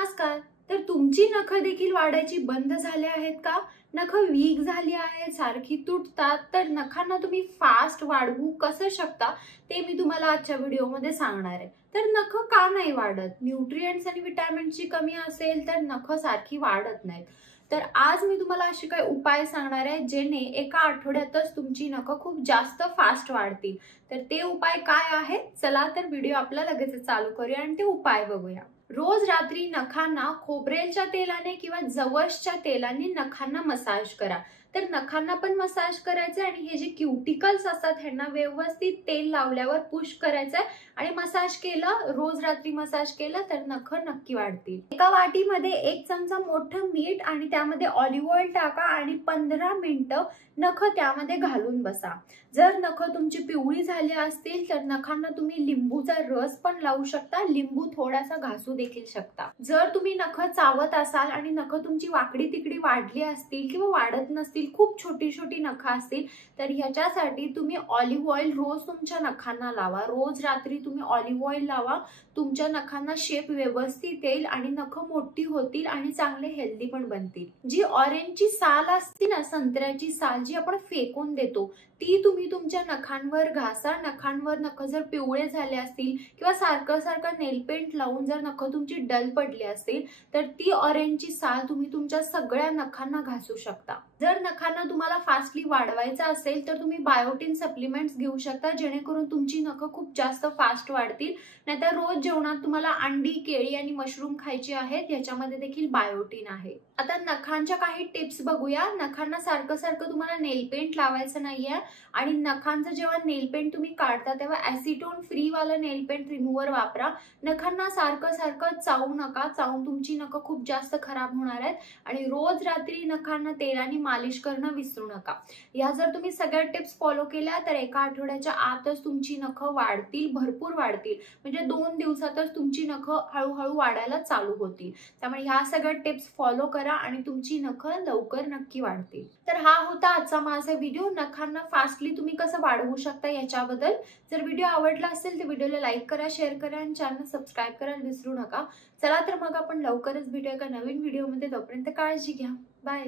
नमस्कार. तर तुमची नखं देखील वाढायची बंद झाली आहेत का? नखं वीक झाली आहेत, सारखी तुटतात, तर नखांना तुम्ही फास्ट वाढवू कसं शकता ते मी तुम्हाला आजच्या व्हिडिओमध्ये सांगणार आहे. तर नखं का नाही वाढत? न्यूट्रिएंट्स आणि विटॅमिन्सची कमी असेल तर नखं सारखी वाढत नाहीत. तर आज मी तुम्हाला असे काही उपाय सांगणार आहे जेणे एका आठवड्यातच तुमची नखं खूप जास्त फास्ट वाढतील. तर ते उपाय काय आहेत? चला तर व्हिडिओ आपला लगेच चालू करूया आणि ते उपाय बघूया. रोज रात्री नखांना खोबरेलच्या तेलाने किंवा जवसच्या तेलाने नखांना मसाज करा. तर नखांना पण मसाज करायचं आणि हे जे क्युटिकल्स असतात ह्यांना व्यवस्थित तेल लावल्यावर पुश करायचं आणि मसाज केलं, रोज रात्री मसाज केलं तर नखं नक्की वाढतील. एका वाटीमध्ये 1 चमचा मोठं मीठ आणि त्यामध्ये ऑलिव्ह ऑइल टाका आणि 15 मिनिटं नखं त्यामध्ये घालून बसा. जर नखं तुमची पिवळी झाली असतील तर नखांना तुम्ही लिंबूचा रस पण लावू शकता, लिंबू थोडासा घासू देखील शकता. जर तुम्ही नखं चावत असाल आणि नखं तुमची वाकडी तिकडी वाढली असतील किंवा वाढत नसतील, खूप छोटी छोटी नखं असतील, तर ह्याच्यासाठी तुम्ही ऑलिव्ह ऑइल रोज तुमच्या नखांना लावा. रोज रात्री तुम्ही ऑलिव्ह ऑइल लावा. तुमच्या नखांना शेप व्यवस्थित येईल आणि नखं मोठी होतील आणि चांगले हेल्दी पण बनतील. जी ऑरेंजची साल असते ना, संत्र्याची साल जी आपण फेकून देतो, ती तुम्ही तुमच्या नखांवर घासा. नखांवर नखं जर पिवळे झाले असतील किंवा सारखं सारखं नेल पेंट लावून जर नखं तुमची डल पडली असतील तर ती ऑरेंजची साल तुम्ही तुमच्या सगळ्या नखांना घासू शकता. जर नखांना तुम्हाला फास्टली वाढवायचं असेल तर तुम्ही बायोटिन सप्लिमेंट्स घेऊ शकता, जेणेकरून तुमची नखं खूप जास्त फास्ट वाढतील. नाहीतर रोज जेवणात तुम्हाला अंडी, केळी आणि मशरूम खायची आहेत, याच्यामध्ये देखील बायोटिन आहे. आता नखांच्या काही टिप्स बघूया. नखांना सारखं सारखं तुम्हाला नेल पेंट लावायचं नाहीये आणि नखांचं जेव्हा नेल पेंट तुम्ही काढता तेव्हा ॲसिटोन फ्री वाला नेल पेंट रिमूव्हर वापरा. नखांना सारखं सारखं चावू नका, चावून तुमची नखं खूप जास्त खराब होणार आहेत. आणि रोज रात्री नखांना तेलाने मालिश करणं विसरू नका. या जर तुम्ही सगळ्या टिप्स फॉलो केल्या तर एका आठवड्याच्या आतच तुमची नखं वाढतील, भरपूर वाढतील. म्हणजे 2 दिवसातच तुमची नखं हळूहळू वाढायला चालू होतील. त्यामुळे ह्या सगळ्या टिप्स फॉलो करा आणि तुमची नखं लवकर नक्की वाढतील. तर हा होता आजचा माझा व्हिडिओ, नखांना फास्टली तुम्ही कसं वाढवू शकता याच्याबद्दल. जर व्हिडिओ आवडला असेल तर व्हिडिओला लाईक करा, शेअर करा आणि चॅनल सबस्क्राईब करायला विसरू नका. चला तर मग आपण लवकरच भेटूया एका नवीन व्हिडिओमध्ये. तोपर्यंत काळजी घ्या. बाय.